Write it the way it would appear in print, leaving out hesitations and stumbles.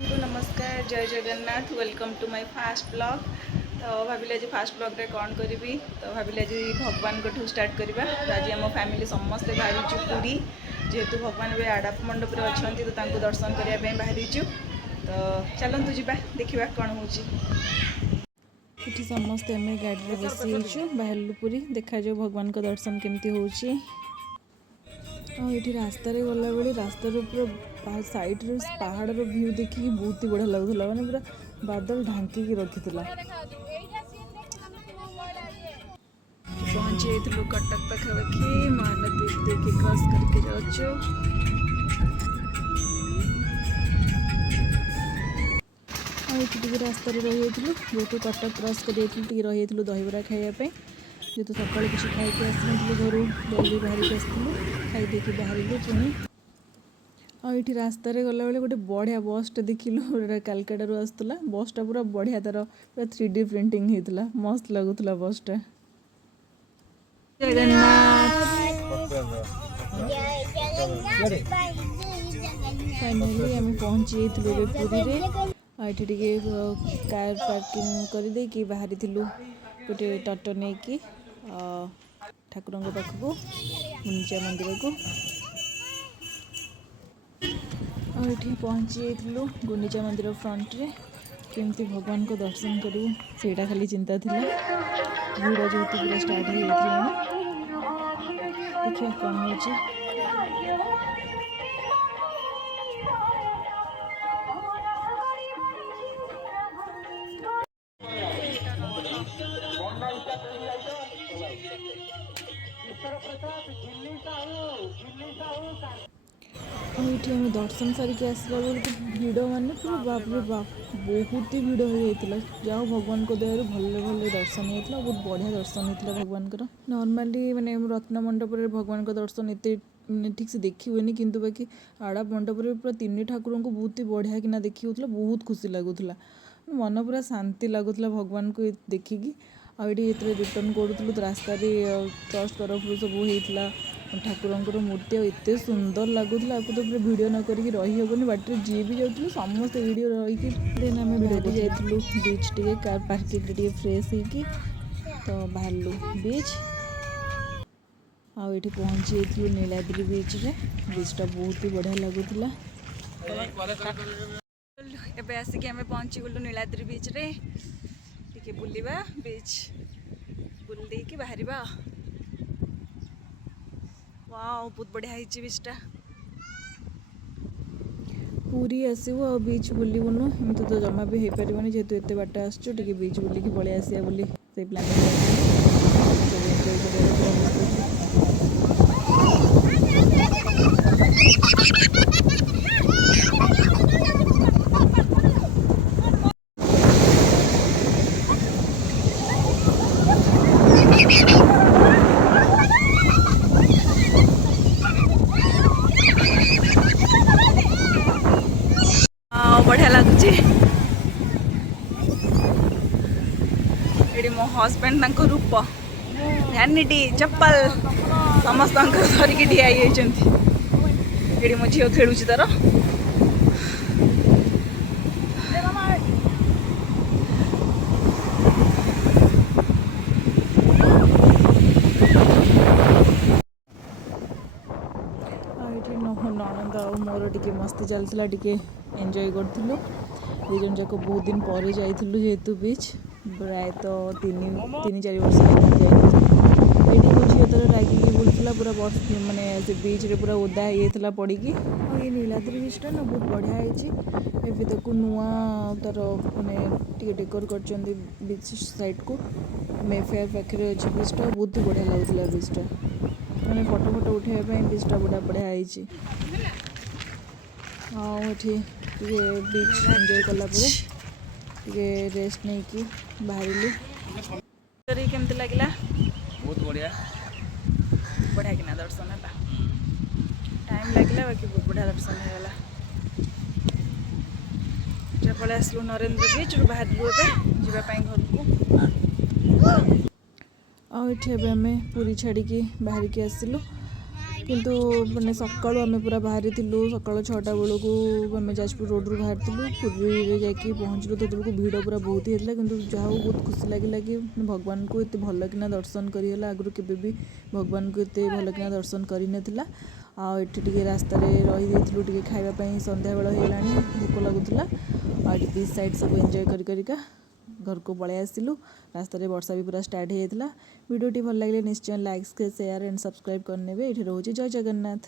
नमस्कार जय Jagannath welcome to my fast blog. तो भाविले आज फास्ट ब्लॉग रे कौन करी तो भाविले आज भगवान को स्टार्ट करवा। तो आज आम फैमिली समस्ते बाहरीचु पूरी जेहेतु भगवान भी आड़प मंडप रे अच्छी तो तांको दर्शन करने बाहरीचु। तो चलतु जी देखा कौन हो समस्ते आम गाड़ी में बसी बाहर पूरी देखा जाओ भगवान को दर्शन केमती हो। ये रास्तार गला बेले रास्तार पूरा साइड पहाड़ व्यू देखिए बहुत ही बढ़िया लगुला मैंने पूरा बादल ढांकी रखी पहुँची कटक पाखापाखि महानदी देखिए क्रॉस करके जाऊँ। ये रास्तार रही जेहतु कटक क्रॉस कर रही दहीबरा खायापी जेहतु सका किसी खाई आसनी घर जल्दी बाहर के आसलु खाई बाहर पुणी ये रास्तार गला बेले गोटे बढ़िया बसटे देखिलु कालकाटा आसला बसटा पूरा बढ़िया तार पूरा 3D प्रिंटिंग होता मस्त लगुला बसटा। फाइनाली आम पहुँची पुरी ये कार पार्किंग कर बाहरी गोटे टटो नहीं कि ठाकुर पाखक गुंडीचा मंदिर को ये पहुँची गुंडीचा मंदिर फ्रंट रे केमती भगवान को दर्शन करूँ सेटा खाली चिंता थी भिड़ जो पूरा स्टार्ट हो देखिए कौन हो। ये आम दर्शन सारिक आसला बेलू भिड़ माने पूरा बाप रे बाप बहुत ही भिड़ हो जाता जाओ भगवान को दयार भले भले दर्शन होता बहुत बढ़िया दर्शन होता भगवान को नॉर्मली माने रत्न मंडप भगवान को दर्शन एत ठीक से देखी हुए किंतु बाकी आड़प मंडप पूरा 3 ठाकुर को बहुत ही बढ़िया किना देखी होता बहुत खुशी लगुला मन पूरा शांति लगुला भगवान को देखिकी आईटी जो रिटर्न करूँ तो रास्ता ट्रस्ट तरफ सब होता ठाकुर मूर्ति एत सुंदर लगुला आपको तो पूरा वीडियो न करी रही हेनी बाटर जी भी जाऊँ समस्त वीडियो रही देन आम बाहरी जाइलु बीच टे कार पार्किंग टे फ्रेश होगी तो बाहरलु बीच आठी पहुँची नीलाद्री बीच रे बीचटा बहुत ही बढ़िया लगुला एबे आसिक आम पहुँची गलु नीलाद्री बीच रे टिके बुलिबा बीच बुल देकी बाहरिबा वाओ बहुत बढ़िया है बीचटा पूरी आसबू आ बीच बुलूनु एमती तो जमा भी हो पारे जेहेतु एत बाट आसचु टे बीच बुलिकी पलि आसिया बोली से प्लान बढ़िया लगुच ये मो हजबैंड रूप भैनिटी चप्पल समस्त धरिकी ठिया ये मो झील खेलु तार ननद आ मोर टे मस्ती चलता टे एंजॉय करूँ दुजन जाक बहुत दिन पर जाइलु जेहेतु बीच प्राय तो 3-4 वर्ष ये झील तर रागिकी बुलूला पूरा बस माने से बीच रे पूरा ओदा होता पड़ी ये नीलाद्री बीचटा ना बहुत बढ़िया है तक नुआ तार माने डेकोर कर बीच साइड को मेफेयर पाखे अच्छे बीचटा बहुत ही बढ़िया लगुला बीचटा मैंने फोटो फोटो उठाई बीचटा बड़ा बढ़िया है। हाँ ये बीच एंजॉय कलापर टे रेस्ट नहीं कि बाहर केमती लगे बहुत बढ़िया बढ़िया किना दर्शन है टाइम लगे बाकी बहुत बढ़िया दर्शन होगा पलि आसलु नरेंद्र बीच बाहर जावाई घर को आम पूरी छाड़ी बाहर की आसलु କିନ୍ତୁ ମାନେ ସକାଳୁ ଆମେ ପୁରା ବାହାରିଥିଲୁ, ସକାଳ 6ଟା ବେଳକୁ ଆମେ ଯାଜପୁର ରୋଡ଼ରୁ ବାହାରିଥିଲୁ, ପୁରୀରେ ଯାଇକି ପହଞ୍ଚିଲୁ। ତ ସେତେବେଳକୁ ଭିଡ଼ ପୁରା ବହୁତ ହେଇଥିଲା, କିନ୍ତୁ ଯାହା ହଉ ବହୁତ ଖୁସି ଲାଗିଲା କି ଭଗବାନଙ୍କୁ ଏତେ ଭଲକିନା ଦର୍ଶନ କରିହେଲା। ଆଗରୁ କେବେ ବି ଭଗବାନଙ୍କୁ ଏତେ ଭଲକିନା ଦର୍ଶନ କରିନଥିଲା। ଆଉ ଏଠି ଟିକେ ରାସ୍ତାରେ ରହିଯାଇଥିଲୁ ଟିକେ ଖାଇବା ପାଇଁ, ସନ୍ଧ୍ୟାବେଳ ହେଇଗଲାଣି, ଭୋକ ଲାଗୁଥିଲା। ଆଉ ଏଠି ବିଚ୍ ସାଇଡ଼୍ ସବୁ ଏନ୍ଜୟ କରିକା ଘରକୁ ପଳେଇ ଆସିଲୁ। ରାସ୍ତାରେ ବର୍ଷା ବି ପୁରା ଷ୍ଟାର୍ଟ ହେଇଯାଇଥିଲା। ଭିଡ଼ିଓଟି ଭଲ ଲାଗିଲେ ନିଶ୍ଚୟ ଲାଇକ୍, ସେୟାର ଆଣ୍ଡ ସବସ୍କ୍ରାଇବ୍ କରିନେବେ। ଏଠି ରହୁଛି, ଜୟ ଜଗନ୍ନାଥ।